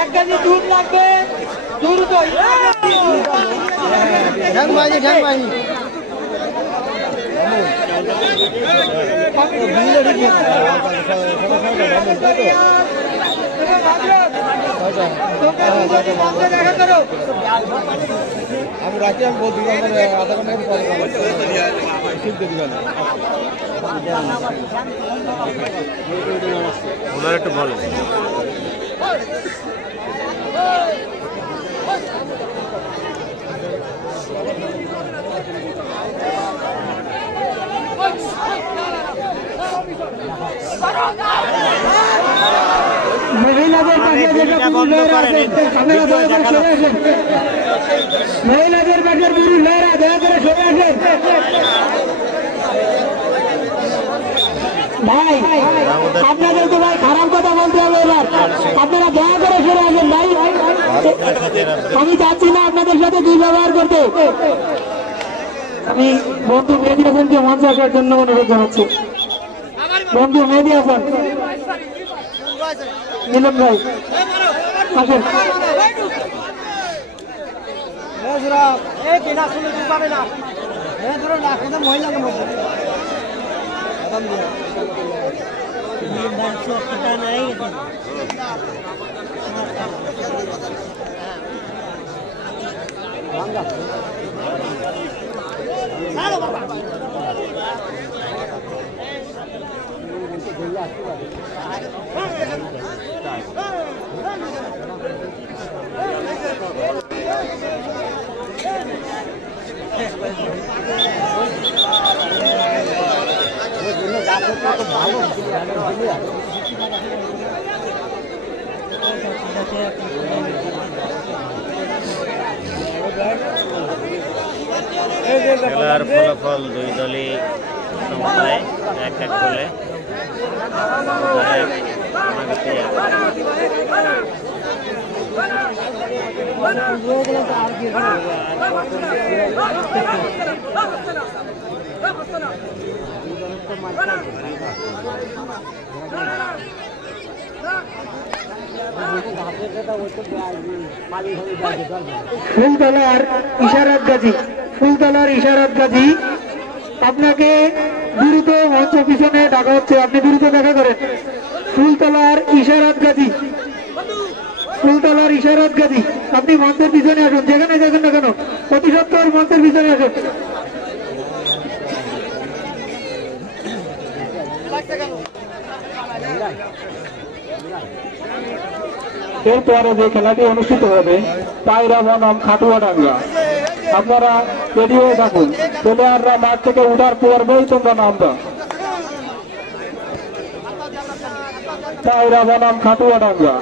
এক কেজি দুধ লাগবে, দুধ আমি রাখি, আমি বলছি আধা ঘন্টা ওনার একটু বলেন। মহিলাদের পাশে মহিলাদের পাশের পুরুষ ভাইরা দয়া করে সরে আসেন। ভাই আপনাদের তো ভাই খারাপ কথা বলতে হবে, এবার আপনারা দয়া করে সরে আসেন। ভাই আমি চাচ্ছি না আপনাদের সাথে দুর্ব্যবহার করতে। আমি বন্ধু মেহেদী হাসানকে মঞ্চে আসার জন্য অনুরোধ জানাচ্ছি। বন্ধু মেহেদী হাসান, মিলন ভাই আসেন। মহিলাদের মধ্যে খেলার ফলাফল দুই দলই সমতায় 1-1 গোলে। ফুলতলার ইশারাত গাজী, ফুলতলার ইশারাত গাজী, আপনাকে দ্রুত মঞ্চ পিছনে ডাকা হচ্ছে, আপনি দ্রুত দেখা করেন। ফুলতলার ইশারাত গাজী, ফুলতলার ইশারাত গাজী, আপনি মঞ্চের পিছনে আসুন, যেখানে দেখেন না কেন অতি সত্বর মঞ্চের পিছনে আসুন। এরপরে যে খেলাটি অনুষ্ঠিত হবে পায়রা বনাম খাটুয়াডাঙ্গা, আপনারা রেডি হয়ে থাকুন। প্লেয়াররা মাঠ থেকে উঠার পূর্বেই তোমরা নামবা। পায়রা বনাম খাটুয়াডাঙ্গা,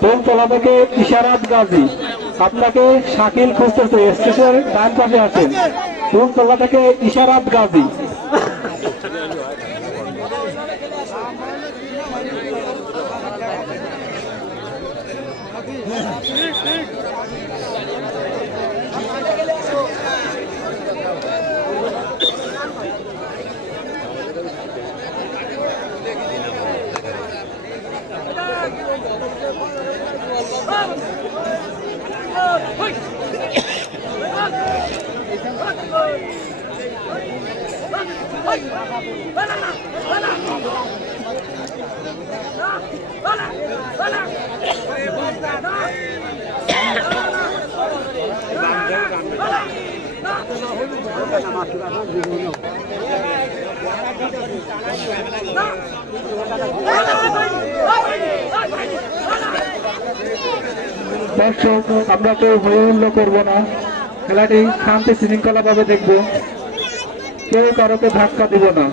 ফুলতলা থেকে ইশারাত গাজী, আপনাকে শাকিল খুঁজতেছে, স্টেশনের ডান পাশে আছেন। ফুলতলা থেকে ইশারাত গাজী, দর্শক আমরা কেউ হইহুল্লো করবো না, খেলাটি শান্তি শৃঙ্খলা ভাবে দেখবো, কেউ কারোকে ধাক্কা দিব না।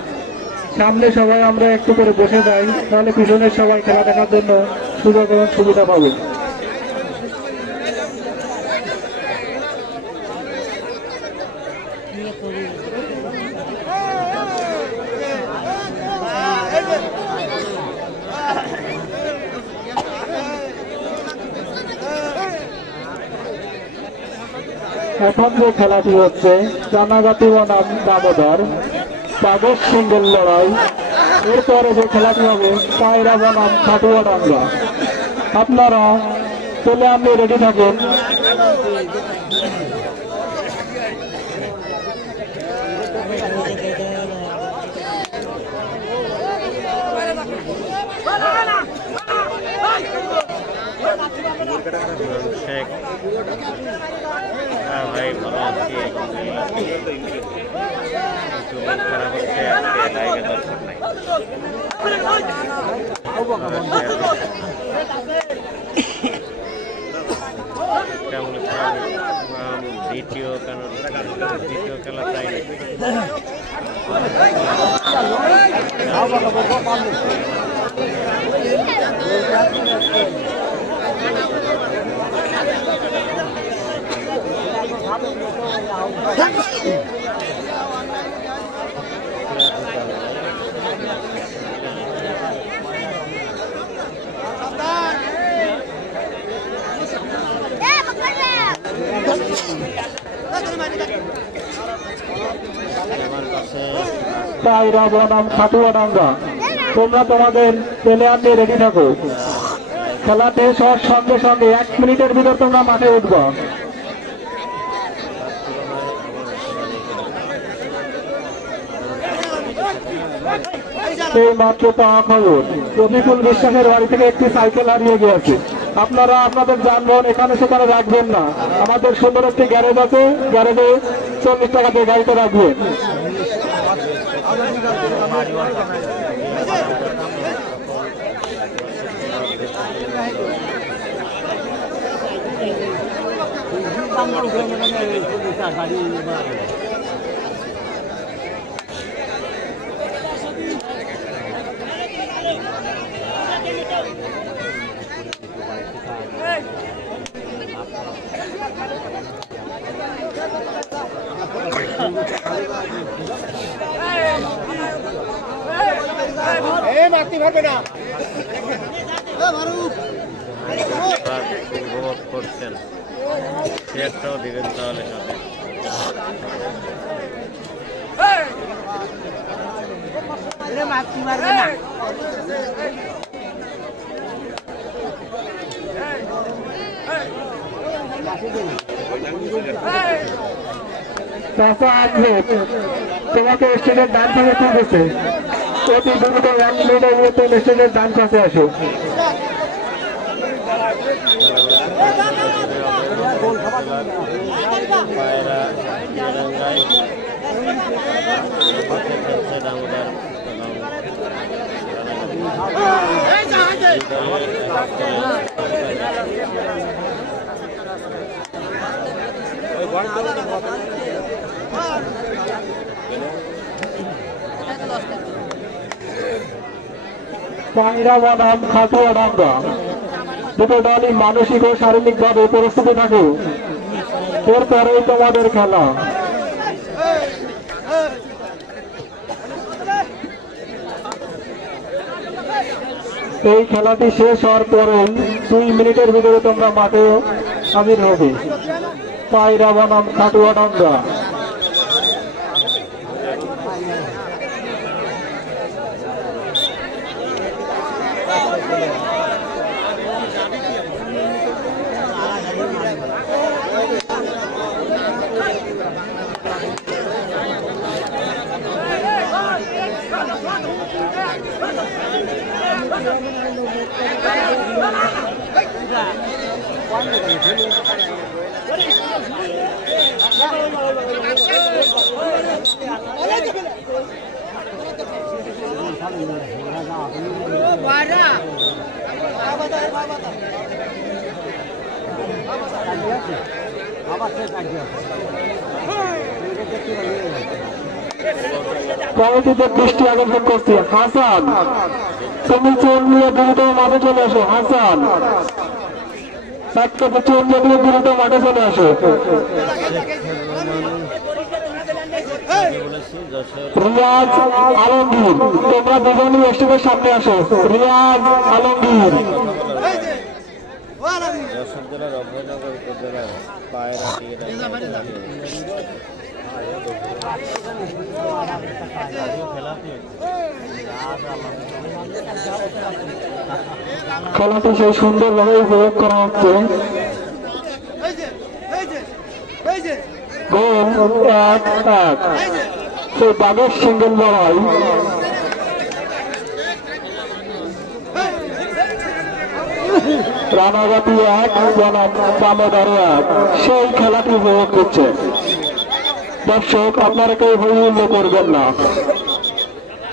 সামনে সবাই আমরা একটু করে বসে যাই, তাহলে পিছনের সবাই খেলা দেখার জন্য সুযোগ এবং সুবিধা পাবে। এখন যে খেলাটি হচ্ছে জানাগাতি বনাম দামোদর তাদের সিঙ্গেল লড়াই। এরপরে যে খেলাটি হবে পায়রা বনাম খাটুয়াডাঙ্গা। আপনারা চলে আপনি রেডি থাকেন। শেখ ভাই ভালো আছি, খারাপ হচ্ছে আজকে লাইভে দর্শক নাই। কেমন দ্বিতীয় খেলা চাই নাকি? পায়রা বনাম খাটুয়াডাঙ্গা, তোমরা তোমাদের প্লেয়ার নিয়ে রেডি থাকো। খেলা শেষ হওয়ার সঙ্গে সঙ্গে 1 মিনিটের ভিতর তোমরা মাঠে উঠবা। এই মাত্র পাওয়া খবর প্রতিকূল বিশ্বাসের বাড়ি থেকে একটি সাইকেল হারিয়ে গিয়েছে। আপনারা আপনাদের যানবাহন এখানে সেখানে রাখবেন না। আমাদের সুন্দর একটি গ্যারেজ আছে, গ্যারেজে 40 টাকা দিয়ে গাড়িতে রাখবেন। উপভোগ করছেন, শেয়ারটাও দিবেন তাহলে সাথে। তোমাকে স্টেজের ডান পাশে তুলতেছে, অতি দ্রুত 1 মিনিটের মতো স্টেজের ডান পাশে আসো। পায়রা বনাম খাটুয়াডাঙ্গা, দুটো দলই মানসিক ও শারীরিক ভাবে প্রস্তুতি থাকে। এরপরেই তোমাদের খেলা। এই খেলাটি শেষ হওয়ার পরে 2 মিনিটের ভিতরে তোমরা মাঠে হাজির হবে। পায়রা বনাম খাটুয়াডাঙ্গা। কমিটিতে দৃষ্টি আকর্ষণ করছি। হাসান, তুমি চোর নিয়ে দ্রুত মাঠে চলে আসো। হাসান, 7 কেজি চোর নিয়ে তুমি দ্রুত মাঠে চলে আসো। রিয়াজ আলমগীর, তোমরা দুজনই স্টেজের সামনে আসো। রিয়াজ আলমগীর, যশোর জেলার অভয়নগর উপজেলার পায়রাটি খেলাটি সেই সুন্দরভাবে উপভোগ করা হচ্ছে। গোল 1-1 সেই বাঘের সিঙ্গেল লড়াই। রানাঘাটি 1 বনাম দামোদর 1 সেই খেলাটি উপভোগ করছে। দর্শক আপনারা কেউ মূল্য করবেন না।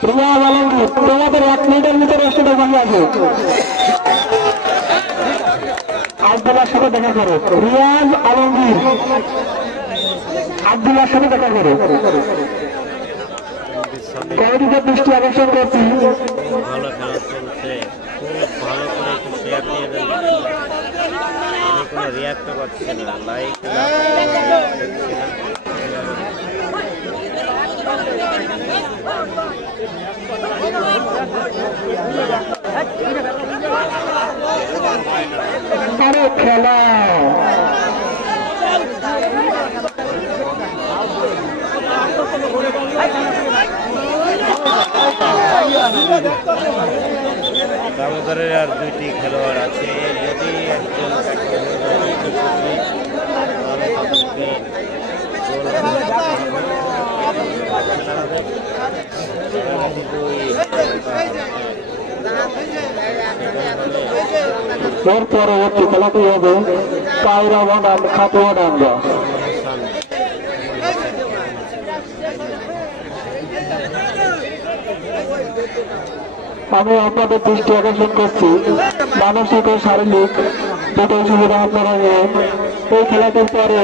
রিয়াজ আলমগীর তোমাদের 1 মিনিটের ভিতরে স্টেটে ভাঙে আছে। আব্দুল্লাহর সাথে দেখা করো। রিয়াজ আলমগীর আব্দুল্লাহর সাথে দেখা করো। কমিটিতে দৃষ্টি আকর্ষণ করছি। ভালো খেলা চলছে, খুব ভালো করে একটু শেয়ার দিয়ে দেন। আমি কোনো রিয়াক্টও পাচ্ছি না, লাইক দেখছি না। আরে খেলা দামোদরের আর 2টি খেলোয়াড় আছে, যদি একজন এর পরবর্তী খেলাটি হবে পায়রা বনাম খাতুয়াডাঙ্গা। আমি আপনাদের দৃষ্টি আকর্ষণ করছি, মানসিক ও শারীরিক দুটোই সুবিধা আপনারা নিন। এই খেলাটির পরে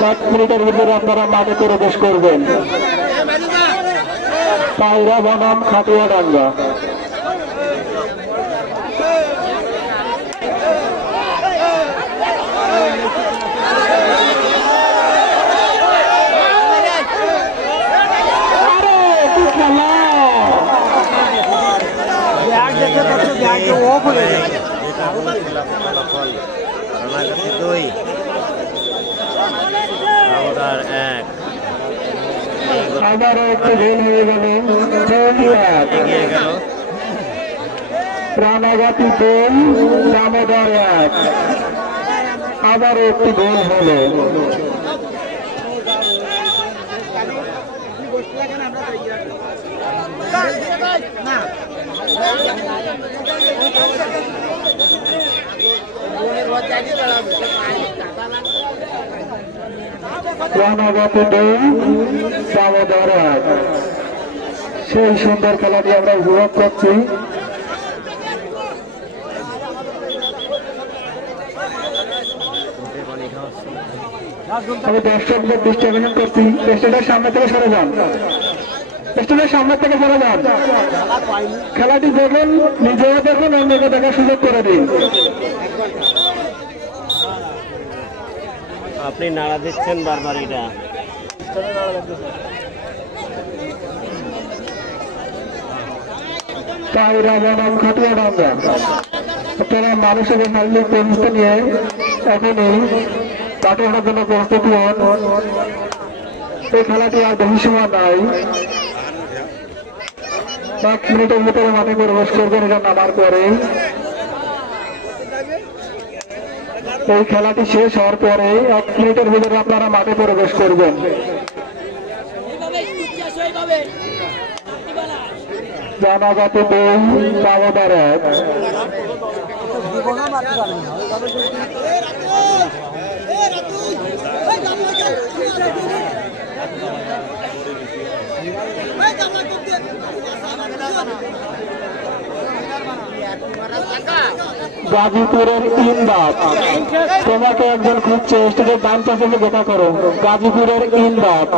5 মিনিটের ভিতরে আপনারা মাঠে প্রবেশ করবেন। পায়রা বনাম খাতুয়াডাঙ্গা। ফলাফল রানাঘাটি 2 দামোদর 1। আবারও একটু গোল হয়ে গেল। এগিয়ে গেল রানাঘাটি 2 দামোদর 1। আবারও একটি গোল হলো। রানাঘাটি 2 দামোদর 1 সেই সুন্দর খেলাটি আমরা উপভোগ করছি। আমি দর্শকদের দৃষ্টি আকর্ষণ করছি, স্টেজের সামনে থেকে সরে যান। স্টেজের সামনে থেকে সরে যান। খেলাটি দেখুন, নিজেও দেখুন, অন্যকে দেখার সুযোগ করে দিন। আপনি নাড়া দিচ্ছেন বারবার। এটা পায়রা বনাম খাতুয়াডাঙ্গা। আপনারা মানুষের শারীরিক প্রস্তুতি নিয়ে এখনই কাটে ওঠার জন্য প্রস্তুতি হন। এই খেলাটি আর বেশি সময় নাই, 1 মিনিটের ভিতরে মাঠে প্রবেশ করবেন। এটা নামার পরে এই খেলাটি শেষ হওয়ার পরে 1 মিনিটের ভিতরে আপনারা মাঠে প্রবেশ করবেন। রানাঘাটি 2 দামোদর 1। গাজীপুরের ইমদাদ তোমাকে একজন খুঁজছে, স্টেজের ডান পাশে দেখা করো। গাজীপুরের ইমদাদ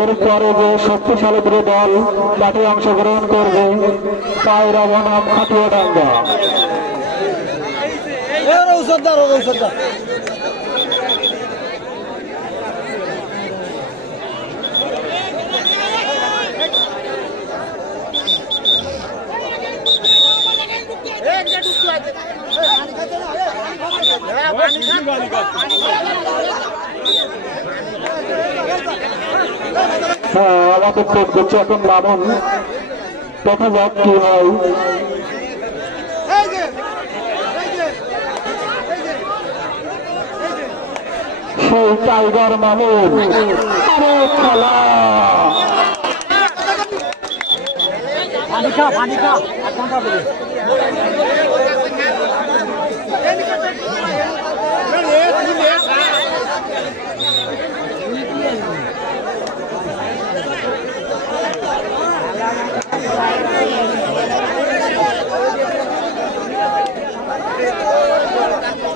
এরপরে যে শক্তিশালী দুটো দল মাঠে অংশগ্রহণ করবে, পায়রা বনাম খাতুয়াডাঙ্গা। আমাদের পেট করছে এখন লালন, দেখা যাক কি হয়। সেই টাইগার মামুন খেলা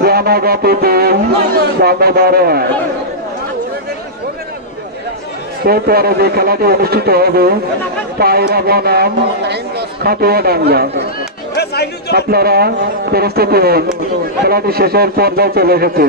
রানাঘাটে দল দামোদরে। এরপরে যে খেলাটি অনুষ্ঠিত হবে পায়রা বনাম খাটুয়াডাঙ্গা। আপনারা প্রস্তুতি হন, খেলাটি শেষের পর্যায়ে চলে এসেছে।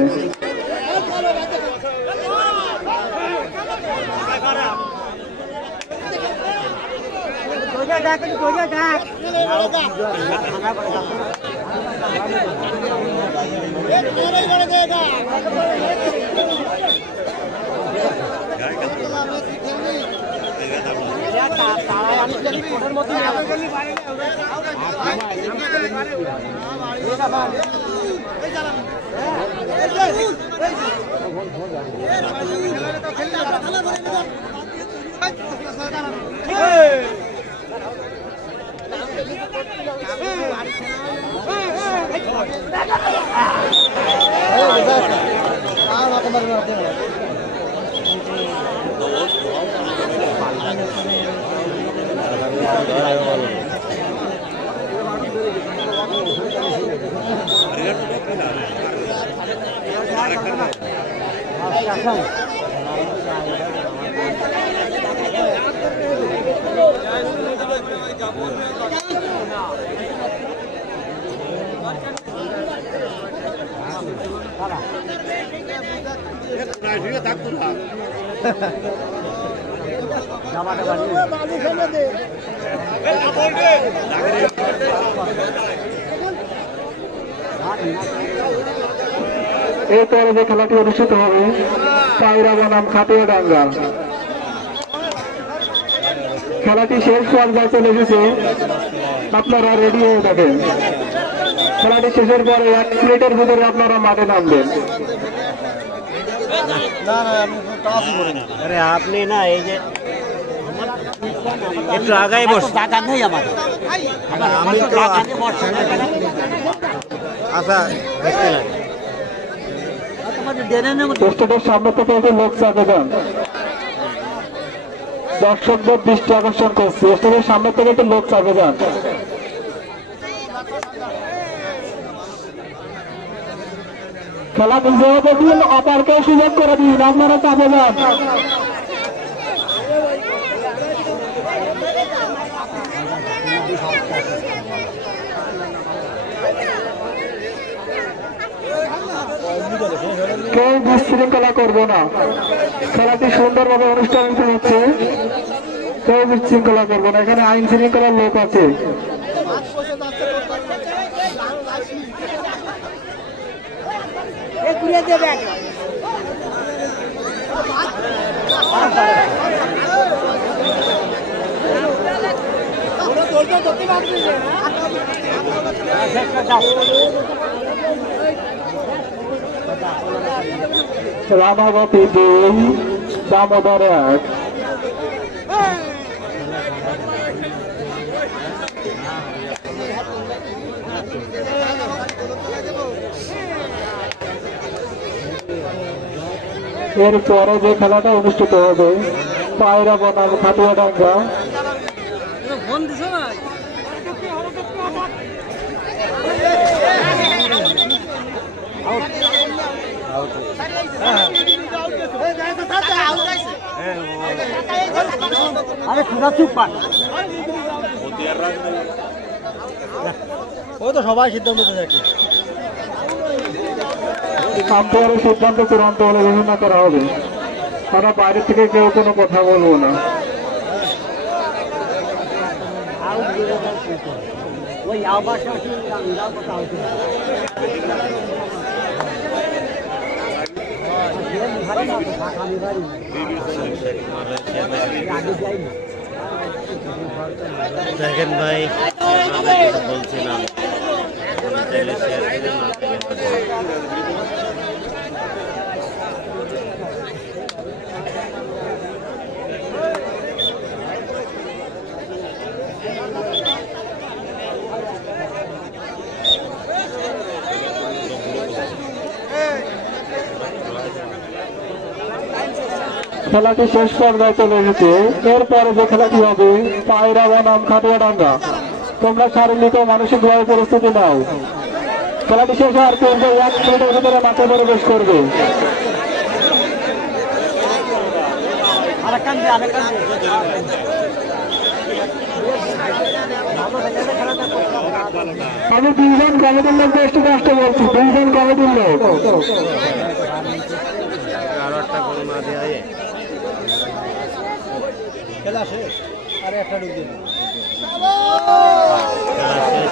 এরপরে যে খেলাটি অনুষ্ঠিত হবে পায়রা বনাম খাটুয়াডাঙ্গা। খেলাটি শেষ পর্যায়ে চলে এসেছে, আপনারা রেডি হয়ে থাকেন। খেলাটি শেষের পরে 1 মিনিটের ভিতরে আপনারা মাঠে নামবেন। আরে আপনি না এই যে একটু আগাই বস। স্টেজের সামনে থেকে একটু লোক চাপে যান, দর্শকদের দৃষ্টি আকর্ষণ করছি। স্টেজের সামনে থেকে একটু লোক চাপে যান। খেলা বুঝতে হবে দিন, অপারকে সুযোগ করে দিন, আপনারা চাপে যান। কেউ বিশৃঙ্খলা করবো না, খেলাটি সুন্দরভাবে অনুষ্ঠান হচ্ছে, কেউ বিশৃঙ্খলা করবো না। এখানে আইন শৃঙ্খলার লোক আছে। রানাঘাটে 2, দামোদরে 1। এরপরে যে খেলাটা অনুষ্ঠিত হবে পায়রা বনাম খাটুয়াডাঙ্গা। ও তো সবাই সিদ্ধান্ত নিতে থাকে। আম্পায়ারের সিদ্ধান্ত চূড়ান্ত বলে ঘোষণা করা হবে। আমরা বাইরে থেকে কেউ কোনো কথা বলবো না। দেখেন ভাই বলছিলাম চাইলে শেয়ার দিবেন না খেলাটি শেষ পর্যায়ে চলে এসেছে। এরপরে যে খেলাটি হবে পায়রা বনাম খাটুয়াডাঙ্গা। তোমরা শারীরিক ও মানসিক ভাবে প্রস্তুতি নাও। খেলাটি শেষ হওয়ার পূর্বে 1 মিনিটের ভিতরে মাঠে প্রবেশ করবে। আমি 2 জন কমিটির লোক বেস্ট কাজটা বলছি, 2 জন কমিটির লোক। আরো একটা গরু না দেয় খেলা শেষ, আরে একটা ঢুক দিন। খেলা শেষ।